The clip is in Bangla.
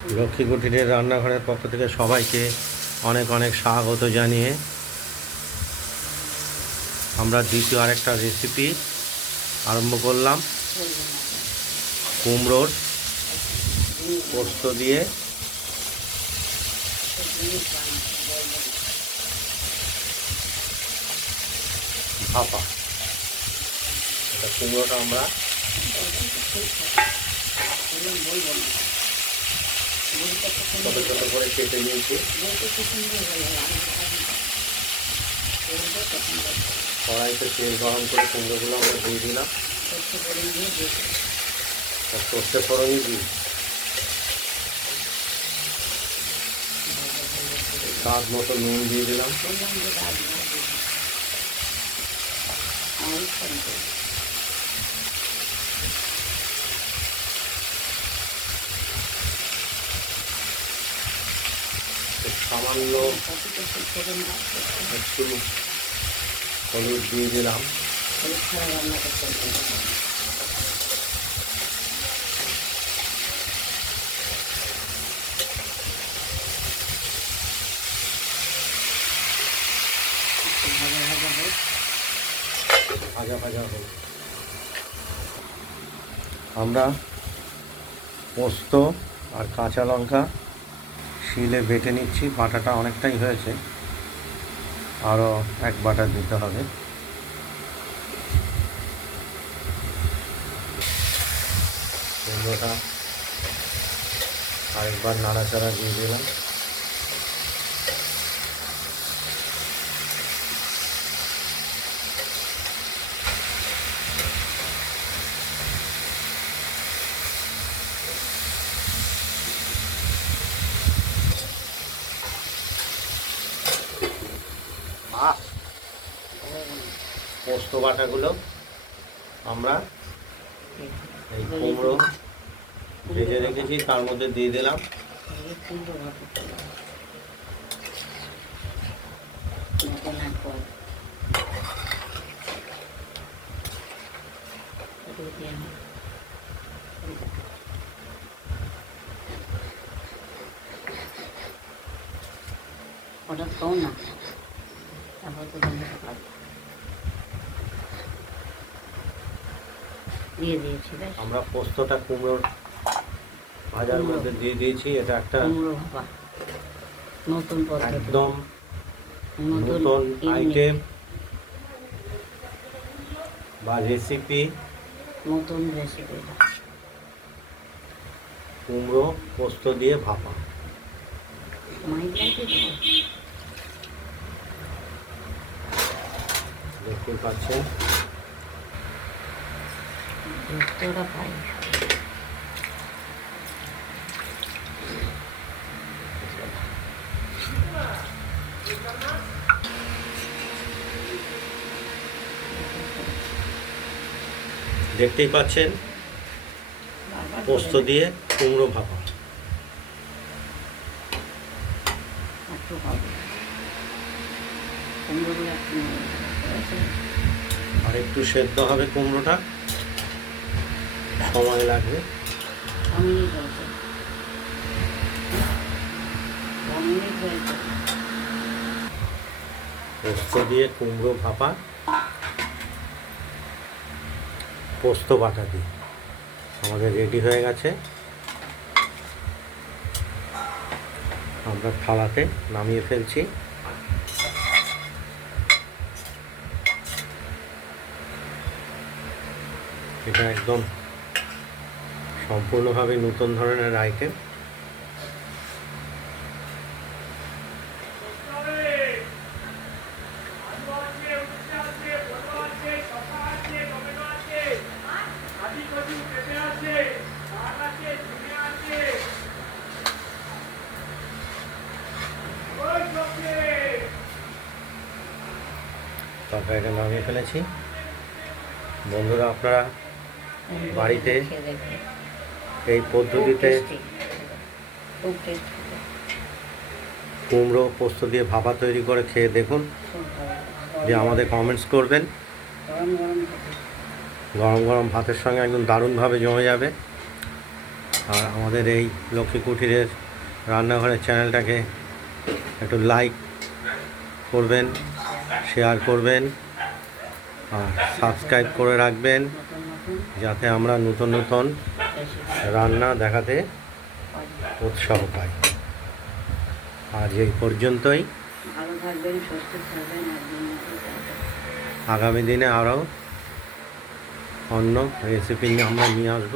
লক্ষ্মী কুটিরের রান্নাঘরের পক্ষ থেকে সবাইকে অনেক অনেক স্বাগত জানিয়ে আমরা দ্বিতীয় আরেকটা রেসিপি আরম্ভ করলাম। কুমড়োর পোস্ত দিয়ে। ভাপা। এটা কুমড়োটা আমরা কড়াইতে তেল গরম করে কুমড়োগুলো আমরা দিয়ে দিলাম। সর্ষে ফোড়নই দিই। স্বাদ মতো নুন দিয়ে দিলাম। সামান্য একটু হলুদ দিয়ে দিলাম। ভাজা ভাজা আমরা পোস্ত আর কাঁচা লঙ্কা শিলে বেটে নিচ্ছি, বাটাটা অনেকটাই হয়েছে। আরও এক বাটা দিতে হবে। আরেকবার নাড়াচাড়া দিয়ে দিলাম। পোস্ত বাটাগুলো আমরা এই কুমড়ো ভেজে রেখেছি তার মধ্যে দিয়ে দিলাম। ওটা খাও না। তারপর তো তুমি দিয়ে দিয়েছি আমরা পোস্তটা কুমড়োর ভাজার মধ্যে দিয়ে দিয়েছি এটা একটা কুমড়ো ভাপা। নতুন পদ্ধতি। একদম নতুন আইটেম বা রেসিপি নতুন রেসিপি কুমড়ো পোস্ত দিয়ে ভাপা। দেখতে পাচ্ছেন। দেখতেই পাচ্ছেন? পোস্ত দিয়ে কুমড়ো ভাপা। কুমড়োগুলো একটু সেদ্ধ হবে কুমড়োটা। সময় লাগবে। পোস্ত দিয়ে কুমড়ো ভাপা। পোস্ত বাটা দিয়ে। আমাদের রেডি হয়ে গেছে। আমরা থালাতে নামিয়ে ফেলছি। এটা একদম সম্পূর্ণভাবে নতুন ধরনের আইটেম। তরকারিটা নামিয়ে ফেলেছি। বন্ধুরা আপনারা বাড়িতে এই পদ্ধতিতে কুমড়ো পোস্ত দিয়ে ভাপা তৈরি করে খেয়ে দেখুন। যে আমাদের কমেন্টস করবেন। গরম গরম ভাতের সঙ্গে। একদম দারুণভাবে জমে যাবে। আর আমাদের এই লক্ষ্মী কুঠিরের রান্নাঘরের চ্যানেলটাকে একটু লাইক করবেন শেয়ার করবেন আর সাবস্ক্রাইব করে রাখবেন। যাতে আমরা নতুন নতুন রান্না দেখাতে উৎসাহ পাই। আজ এই পর্যন্তই। আগামী দিনে আরও অন্য রেসিপি নিয়ে আমরা নিয়ে আসব।